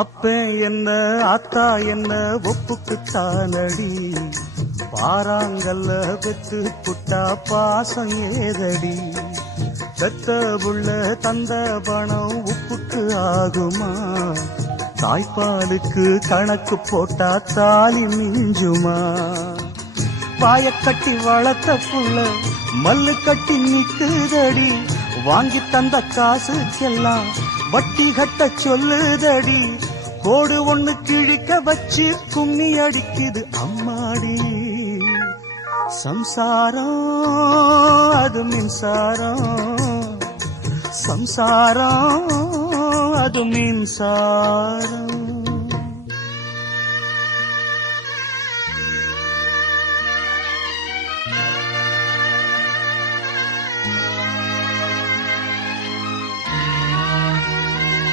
அப்ப என்ன ஆத்தா என்ன ஒப்புக்குத்தானடி, பாறாங்கல்ல பெத்து புட்டா பாசம் ஏதடி, பெத்த புள்ள தந்த பணம் உப்புக்கு ஆகுமா, தாய்ப்பாலுக்கு கணக்கு போட்டா தாலி மிஞ்சுமா, பாயக்கட்டி வளர்த்த புள்ள மல்லு கட்டி நிக்குதடி, வாங்கி தந்த காசுக்கெல்லாம் வட்டி கட்ட சொல்லுதடி, கோடு ஒண்ணு கிழிக்க வச்சு கும்மி அடிக்குது அம்மாடி, சம்சாரம் அது மின்சாரம், சம்சாரம் அது மின்சாரம்.